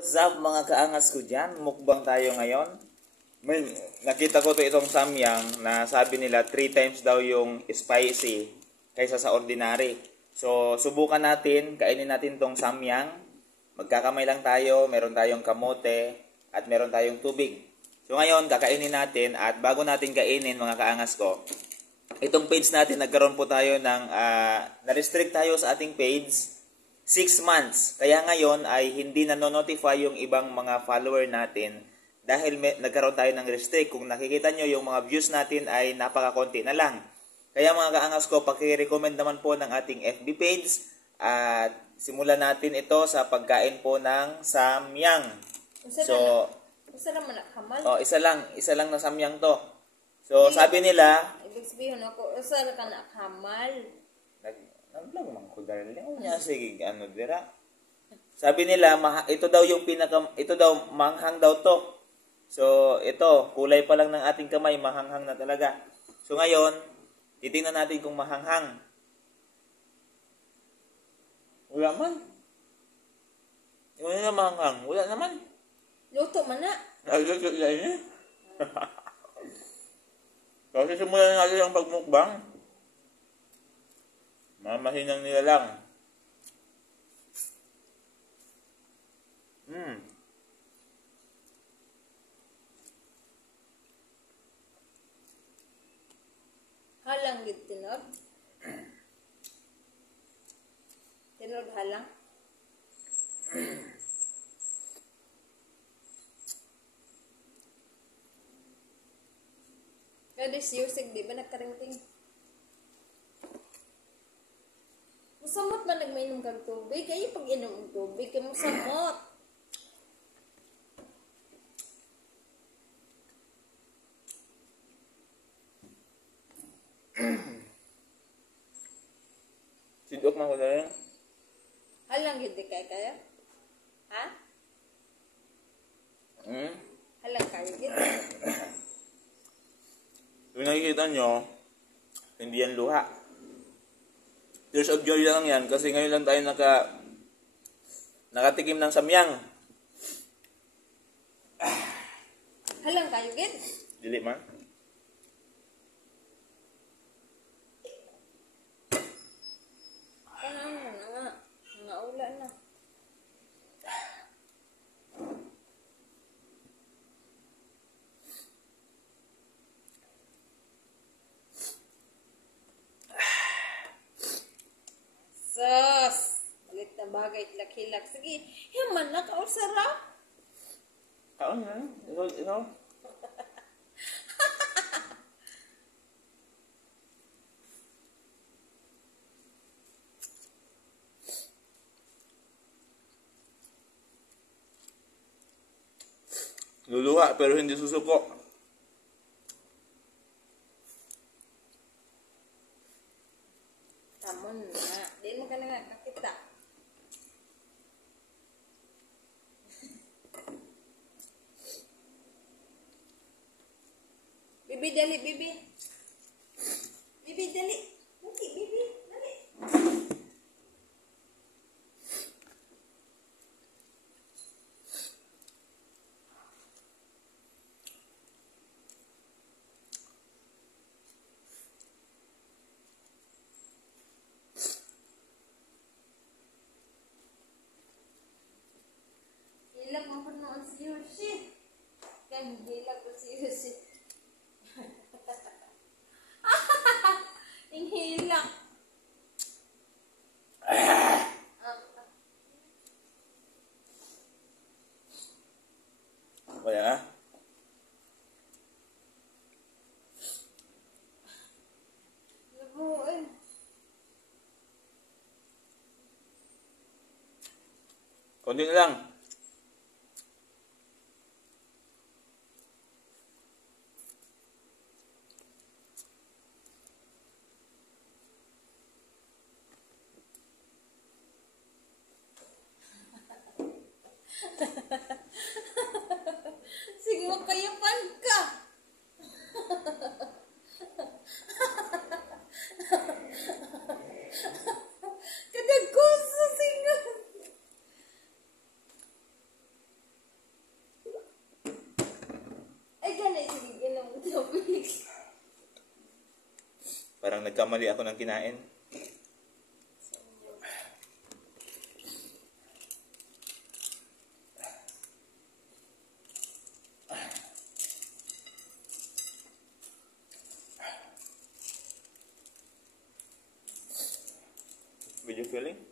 What's up mga kaangas ko dyan? Mukbang tayo ngayon. May, nakita ko to itong samyang na sabi nila 3 times daw yung spicy kaysa sa ordinary. So, subukan natin, kainin natin tong samyang. Magkakamay lang tayo, meron tayong kamote, at meron tayong tubig. So ngayon, kakainin natin at bago natin kainin mga kaangas ko, itong page natin, nagkaroon po tayo ng, na-restrict tayo sa ating page 6 months. Kaya ngayon ay hindi na-notify yung ibang mga follower natin dahil nagkaroon tayo ng restrict. Kung nakikita nyo, yung mga views natin ay napakakonti na lang. Kaya mga kaangas ko, paki-recommend naman po ng ating FB page at simulan natin ito sa pagkain po ng samyang. Isa lang manakamal. Oh, isa lang na samyang to. So, sabi nila, ibig sabihin ako, isa lang ka nakamal. Nag-vlog man ko darling. Nya sige dira. Sabi nila ito daw yung ito daw manghang daw to. So ito kulay pa lang ng ating kamay mahanghang na talaga. So ngayon titingnan natin kung mahanghang. Wala man. Yung na mahanghang, wala naman. Luto man na. Luto lang. Kasi simulan natin ang pagmukbang. Mamahinang nila lang. Halang gid tinod. Tinod halang. Kada siyusig di ba nagkaringting? Musamot man nagmainom kag tubig, kayo pag inom og tubig kay musamot. Sidok man ko na. Halang gid di kay kaya? Ha? Halang kayo gid. Kung nakikita nyo, hindi yan luha. Tears of joy lang yan kasi ngayon lang tayo nakatikim ng samyang. Halang kayo gid. Dili man. Nga ula na. Sus! Galit na bagay, hilak-hilak. Sige, yaman na ka, sarap. Kaon na. Ikaw. Luluha pero hindi susuko. Tamon na. Di mo ka na nga kakita. Bibi, dali, bibi. Bibi, dali. Dali, bibi. Dali. Hilak mo pa noon si Yoshi. Kaya hilak ko si Yoshi. Ang hilak. Kaya nga. Nabuin. Konti na lang. Sige, makayapan ka. na sige inom tubig. Parang nagkamali ako ng kinain. Did you feeling?